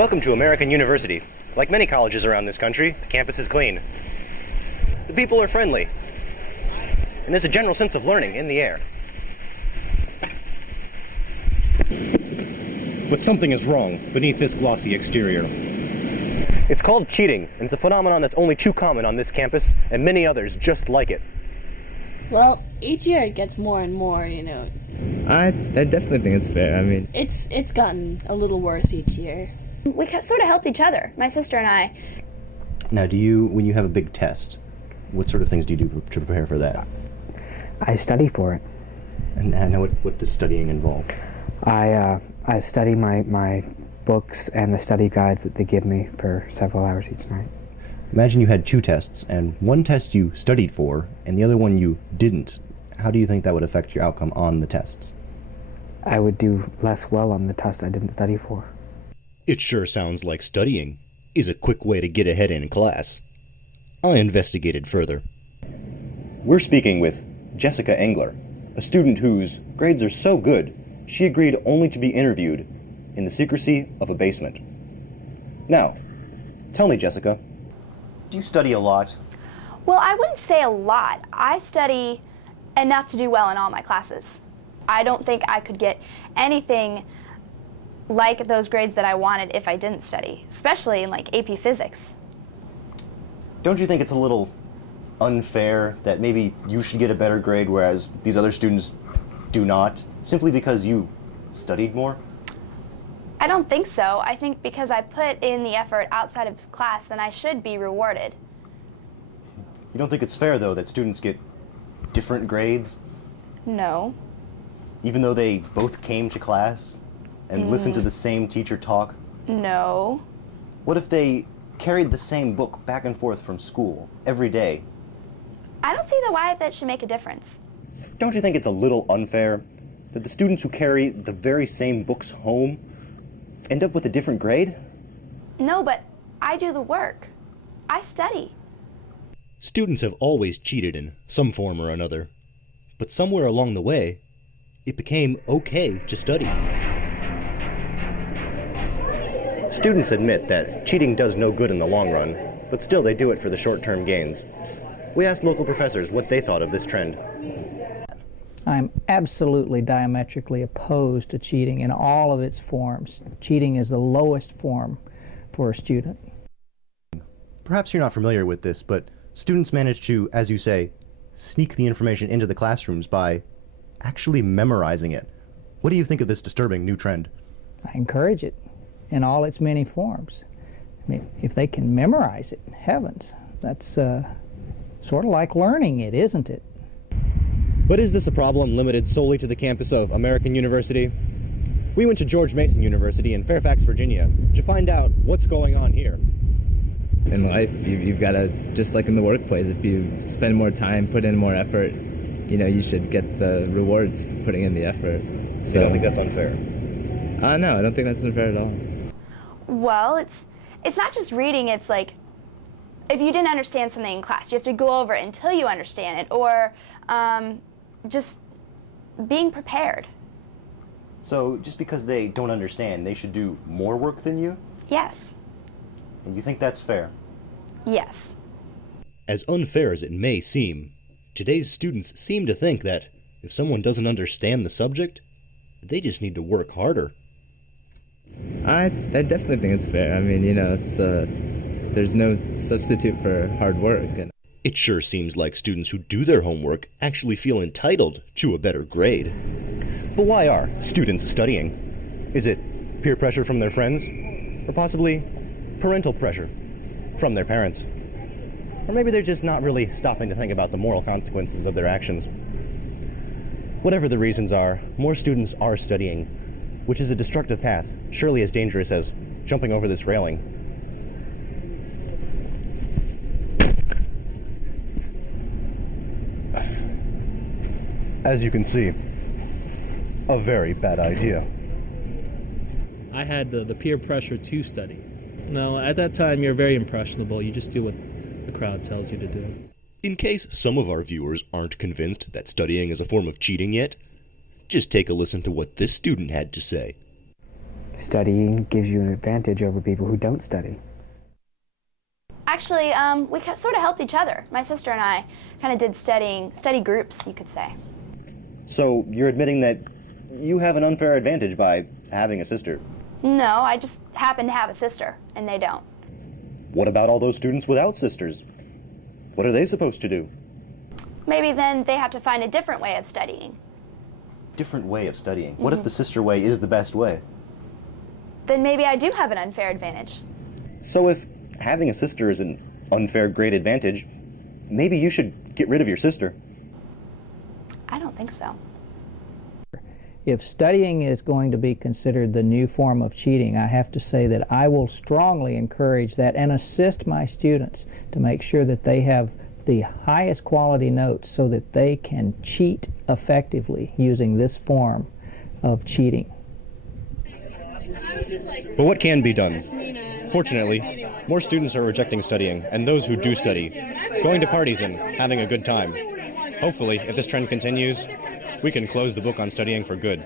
Welcome to American University. Like many colleges around this country, the campus is clean. The people are friendly. And there's a general sense of learning in the air. But something is wrong beneath this glossy exterior. It's called cheating, and it's a phenomenon that's only too common on this campus and many others just like it. Well, each year it gets more and more, I definitely think it's fair. I mean, It's gotten a little worse each year. We sort of helped each other, my sister and I. Now, when you have a big test, what sort of things do you do to prepare for that? I study for it. And what does studying involve? I study my books and the study guides that they give me for several hours each night. Imagine you had two tests, and one test you studied for, and the other one you didn't. How do you think that would affect your outcome on the tests? I would do less well on the test I didn't study for. It sure sounds like studying is a quick way to get ahead in class. I investigated further. We're speaking with Jessica Engler, a student whose grades are so good, she agreed only to be interviewed in the secrecy of a basement. Now, tell me, Jessica, do you study a lot? Well, I wouldn't say a lot. I study enough to do well in all my classes. I don't think I could get anything like those grades that I wanted if I didn't study, especially in like AP Physics. Don't you think it's a little unfair that maybe you should get a better grade whereas these other students do not, simply because you studied more? I don't think so. I think because I put in the effort outside of class, then I should be rewarded. You don't think it's fair, though, that students get different grades? No. Even though they both came to class and listened to the same teacher talk? No. What if they carried the same book back and forth from school every day? I don't see why that should make a difference. Don't you think it's a little unfair that the students who carry the very same books home end up with a different grade? No, but I do the work. I study. Students have always cheated in some form or another, but somewhere along the way, it became okay to study. Students admit that cheating does no good in the long run, but still they do it for the short-term gains. We asked local professors what they thought of this trend. I'm absolutely diametrically opposed to cheating in all of its forms. Cheating is the lowest form for a student. Perhaps you're not familiar with this, but students manage to, as you say, sneak the information into the classrooms by actually memorizing it. What do you think of this disturbing new trend? I encourage it in all its many forms. I mean, if they can memorize it, heavens, that's sort of like learning it, isn't it? But is this a problem limited solely to the campus of American University? We went to George Mason University in Fairfax, Virginia, to find out what's going on here. in life, you've got to, just like in the workplace, if you spend more time, put in more effort, you should get the rewards for putting in the effort. So you don't think that's unfair? No, I don't think that's unfair at all. Well, it's not just reading, it's like, if you didn't understand something in class, you have to go over it until you understand it, or just being prepared. So just because they don't understand, they should do more work than you? Yes. And you think that's fair? Yes. As unfair as it may seem, today's students seem to think that if someone doesn't understand the subject, they just need to work harder. I definitely think it's fair. I mean, it's there's no substitute for hard work. And it sure seems like students who do their homework actually feel entitled to a better grade. But why are students studying? Is it peer pressure from their friends? Or possibly parental pressure from their parents? Or maybe they're just not really stopping to think about the moral consequences of their actions. Whatever the reasons are, more students are studying, which is a destructive path, surely as dangerous as jumping over this railing. As you can see, a very bad idea. I had the peer pressure to study. No, at that time you're very impressionable. You just do what the crowd tells you to do. In case some of our viewers aren't convinced that studying is a form of cheating yet, just take a listen to what this student had to say. studying gives you an advantage over people who don't study. Actually, we sort of helped each other. My sister and I kind of did study groups, you could say. So you're admitting that you have an unfair advantage by having a sister? No, I just happen to have a sister, and they don't. What about all those students without sisters? What are they supposed to do? Maybe then they have to find a different way of studying. Different way of studying? What if the sister way is the best way? Then maybe I do have an unfair advantage. So if having a sister is an unfair grade advantage, maybe you should get rid of your sister. I don't think so. If studying is going to be considered the new form of cheating, I have to say that I will strongly encourage that and assist my students to make sure that they have the highest quality notes so that they can cheat effectively using this form of cheating. But what can be done? Fortunately, more students are rejecting studying, and those who do study, going to parties and having a good time. Hopefully, if this trend continues, we can close the book on studying for good.